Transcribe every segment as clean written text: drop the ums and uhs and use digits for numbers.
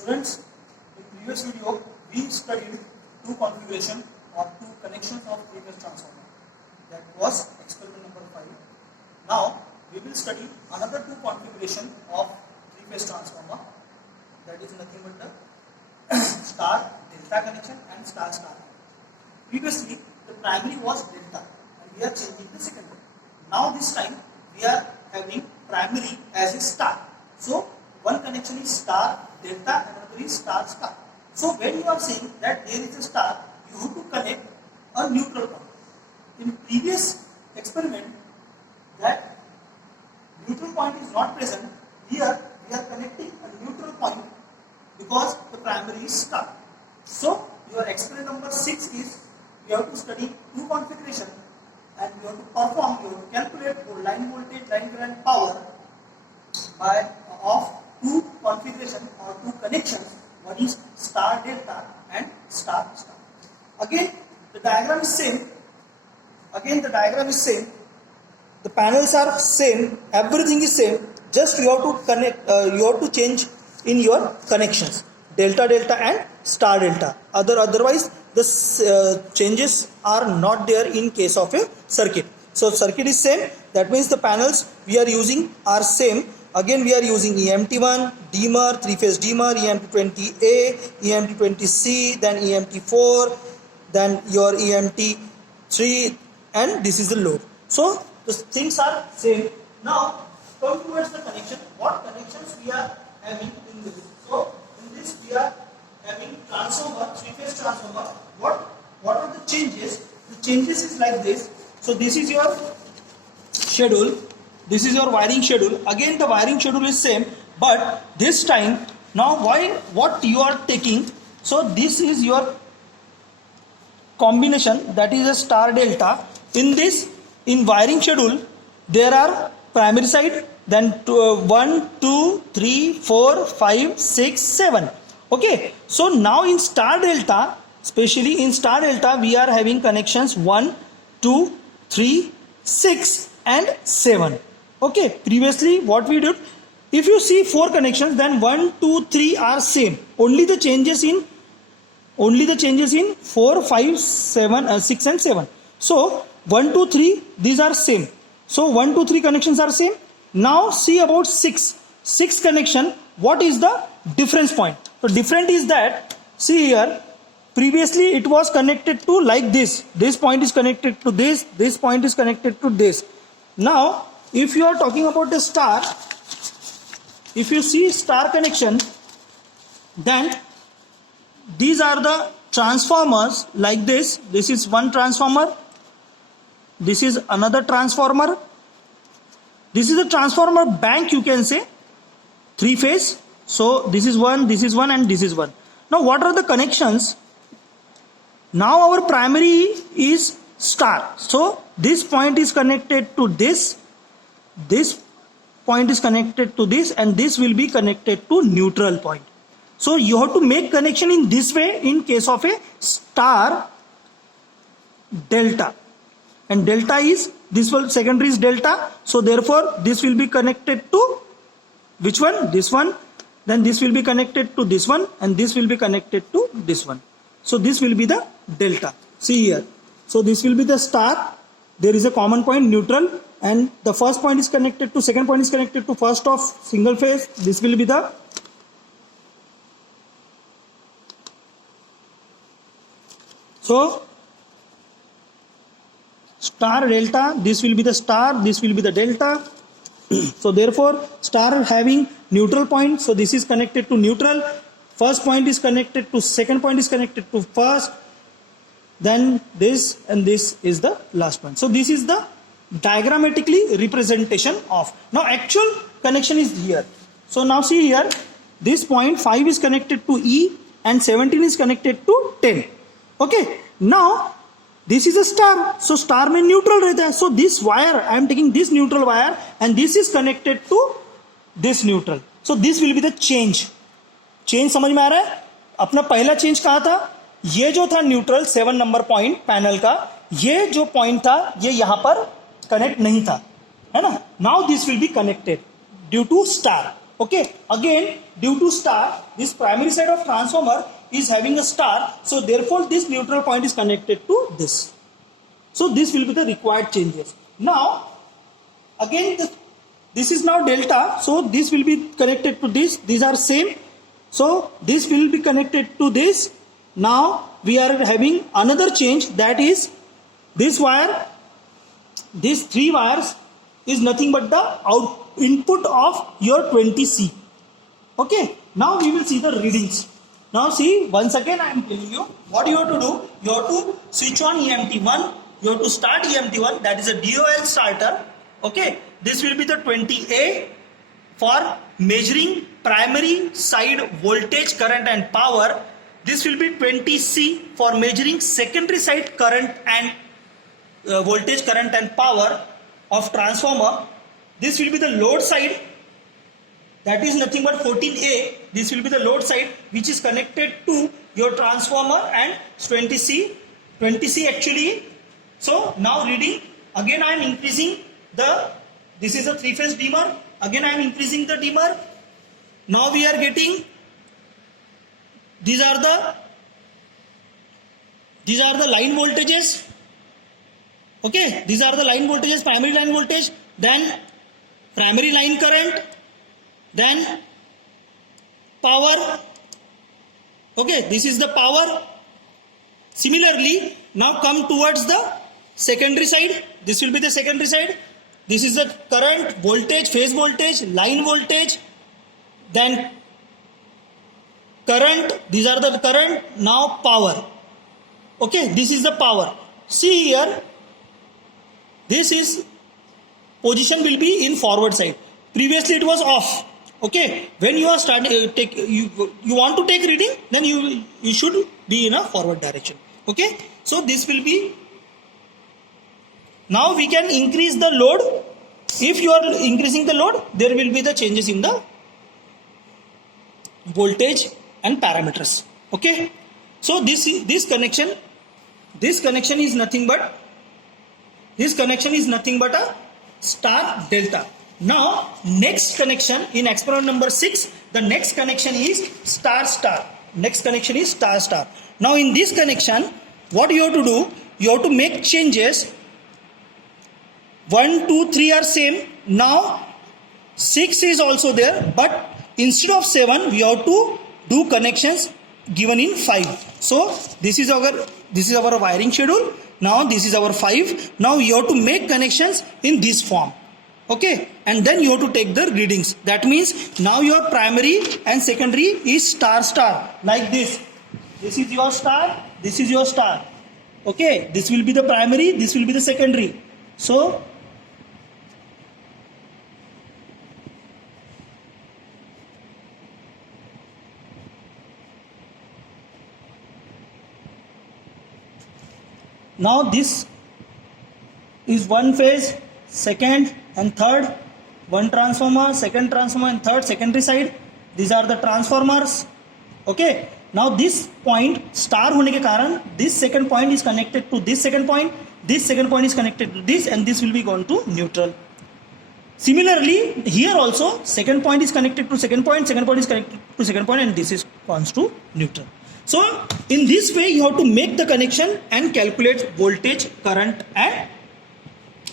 Students, in previous video we studied two configuration or two connections of three-phase transformer. That was experiment number 5. Now we will study another two configuration of three-phase transformer. That is nothing but the star delta connection and star star. Previously the primary was delta and we are changing the secondary. Now this time we are having primary as a star. So one connection is star delta and another is star star. So when you are saying that there is a star, you have to connect a neutral point. In previous experiment, that neutral point is not present. Here we are connecting a neutral point because the primary is star. So your experiment number 6 is you have to study two configuration and you have to perform, you have to calculate your line voltage, line current, power by of two configuration or two connections. One is star delta and star star. Again the diagram is same. The panels are same. Everything is same. Just you have to connect. You have to change in your connections. Delta delta and star delta. Otherwise the changes are not there in case of a circuit. So circuit is same. That means the panels we are using are same. Again we are using EMT1, dimmer, three-phase dimmer, EMT20A, EMT20C, then EMT4, then your EMT3, and this is the load. So the things are same. Now come towards the connection. What connections we are having in this? So in this we are having transformer, three-phase transformer. What are the changes? The changes is like this. So this is your schedule. This is your wiring schedule. Again the wiring schedule is same, but this time now what you are taking, so this is your combination, that is a star delta. In wiring schedule there are primary side, then 1 2 3 4 5 6 7. Okay, so now in star delta, especially in star delta, we are having connections 1 2 3 6 and 7. Okay, previously what we did, if you see 4 connections, then 1 2 3 are same. Only the changes in 4 5 7 6 and 7. So 1 2 3 these are same. So 1 2 3 connections are same. Now see about 6 connection. What is the difference point? So different is that, see here, previously it was connected to like this. This point is connected to this. This point is connected to this. Now if you are talking about the star, if you see star connection, then these are the transformers like this. This is one transformer. This is another transformer. This is a transformer bank, you can say, three phase. So this is one, and this is one. Now what are the connections? Now our primary is star. So this point is connected to this. This point is connected to this, and this will be connected to neutral point. So you have to make connection in this way in case of a star delta. And delta is, this one secondary is delta. So therefore this will be connected to which one? This one. Then this will be connected to this one, and this will be connected to this one. So this will be the delta. See here. So this will be the star. There is a common point, neutral, and the first point is connected to, second point is connected to first of single phase. This will be the star delta. This will be the star, this will be the delta. So therefore star having neutral point, so this is connected to neutral. First point is connected to, second point is connected to first, then this, and this is the last point. So this is the diagrammatically representation of. Now actual connection is here. So now see here, this point 5 is connected to E and 17 is connected to 10. Okay, now this is a star. So star में neutral रहता है. So this wire, I am taking this neutral wire and this is connected to this neutral. So this will be the change. Change समझ में आ रहा है? अपना पहला change कहा था, ये जो था न्यूट्रल 7 नंबर पॉइंट पैनल का, ये जो पॉइंट था ये यहां पर कनेक्ट नहीं था, है ना. Now this will be connected due to star. Okay, again due to star, this primary side of transformer is having a star, so therefore this neutral point is connected to this. So this will be the required changes. Now again this is now delta, so this will be connected to this, these are same, so this will be connected to this. Now we are having another change, that is this wire, these three wires is nothing but the input of your 20C. Okay, now we will see the readings. Now see, once again I am telling you what you have to do. You have to switch on EMT1, you have to start EMT1, that is a DOL starter. Okay, this will be the 20A for measuring primary side voltage, current and power. This will be 20C for measuring secondary side current and voltage, current and power of transformer. This will be the load side, that is nothing but 14A. This will be the load side which is connected to your transformer, and 20C actually. So now reading, again I am increasing this is a 3-phase dimmer, again I am increasing the dimmer. Now we are getting, these are the line voltages. Okay, these are the line voltages, primary line voltage, then primary line current, then power. Okay, this is the power. Similarly, now come towards the secondary side. This will be the secondary side. This is the current, voltage, phase voltage, line voltage, then current. These are the current. Now power. Okay, this is the power. See here, this is position will be in forward side. Previously it was off. Okay, when you are starting you want to take reading, then you should be in a forward direction. Okay, so this will be. Now we can increase the load. If you are increasing the load, there will be the changes in the voltage and parameters. Okay, so this connection is nothing but a star delta. Now next connection in experiment number 6, the next connection is star star. Next connection is star star. Now in this connection, what you have to do, you have to make changes. 1, 2, 3 are same. Now 6 is also there, but instead of 7 we have to do connections given in 5. So this is our wiring schedule. Now this is our 5. Now you have to make connections in this form. Okay, and then you have to take the readings. That means now your primary and secondary is star star, like this. This is your star, this is your star. Okay, this will be the primary, this will be the secondary. So now this is one phase, second and third, one transformer, second transformer and third secondary side. These are the transformers. Okay, now this point star होने के कारण this second point is connected to this second point is connected to this, and this will be gone to neutral. Similarly here also second point is connected to second point is connected to second point, and this is goes to neutral. So in this way you have to make the connection and calculate voltage, current and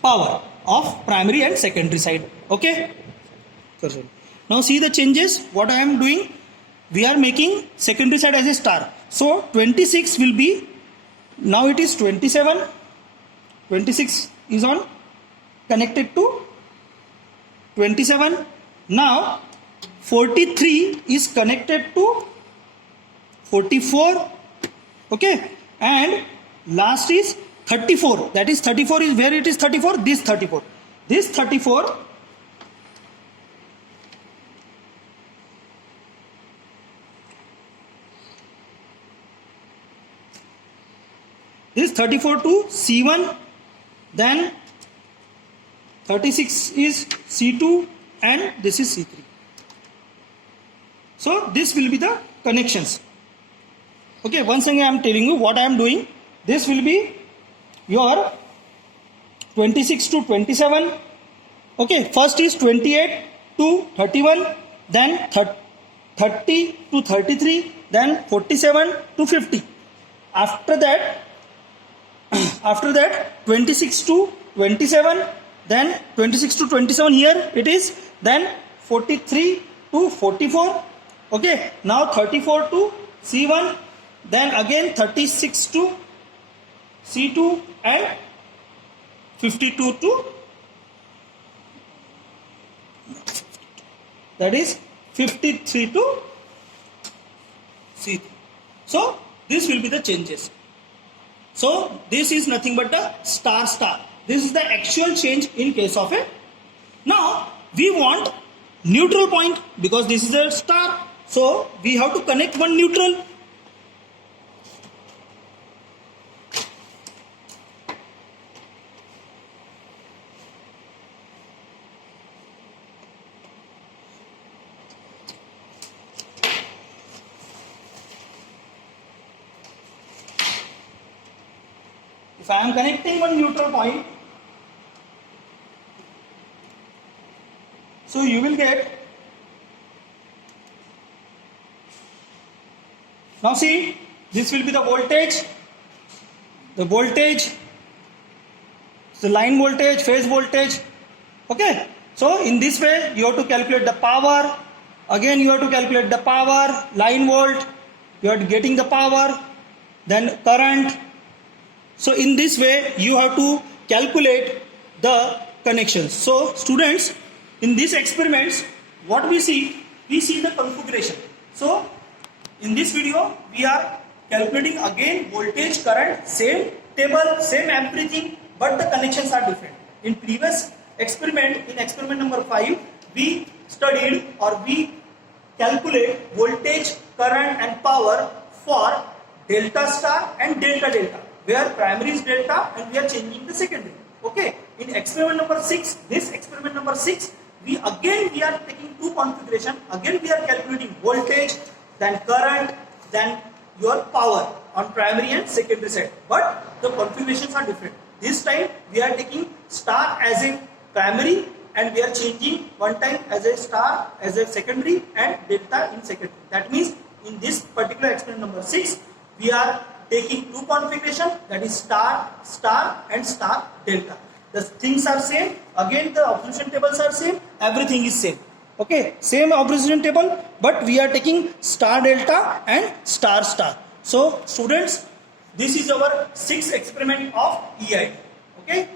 power of primary and secondary side. Okay, now see the changes. What I am doing, we are making secondary side as a star. So 26 will be, now it is 27, 26 is on connected to 27. Now 43 is connected to 44. Okay, and last is 34. That is 34 is where it is 34. This 34. This 34 to C1, then 36 is C2, and this is C3. So this will be the connections. Okay, once again I am telling you what I am doing. This will be your 26 to 27. Okay, first is 28 to 31, then 30 to 33, then 47 to 50. After that 26 to 27, then 26 to 27 here it is, then 43 to 44. Okay, now 34 to C1, then again 36 to C2, and 52 to, that is 53 to C3. So this will be the changes. So this is nothing but a star star. This is the actual change in case of a. Now we want neutral point because this is a star. So we have to connect one neutral. If I am connecting one neutral point, so you will get, now see, this will be the voltage, the line voltage, phase voltage. Okay, so in this way you have to calculate the power, again you have to calculate the power, line volt, you are getting the power, then current. So in this way you have to calculate the connections. So students, in these experiments what we see the configuration. So in this video we are calculating again voltage, current, same table, same everything, but the connections are different. In previous experiment, in experiment number 5, we studied or we calculate voltage, current and power for delta star and delta delta, where primary is delta and we are changing the secondary. Okay, in experiment number 6, this experiment number 6, we are taking two configuration, again we are calculating voltage, then current, then your power on primary and secondary side, but the configurations are different. This time we are taking star as a primary and we are changing one time as a star as a secondary and delta in secondary. That means in this particular experiment number 6, we are taking two configuration, that is star, star and star delta. The things are same, again the observation tables are same, everything is same. Okay, same observation table, but we are taking star delta and star star. So students, this is our 6th experiment of EID. Okay.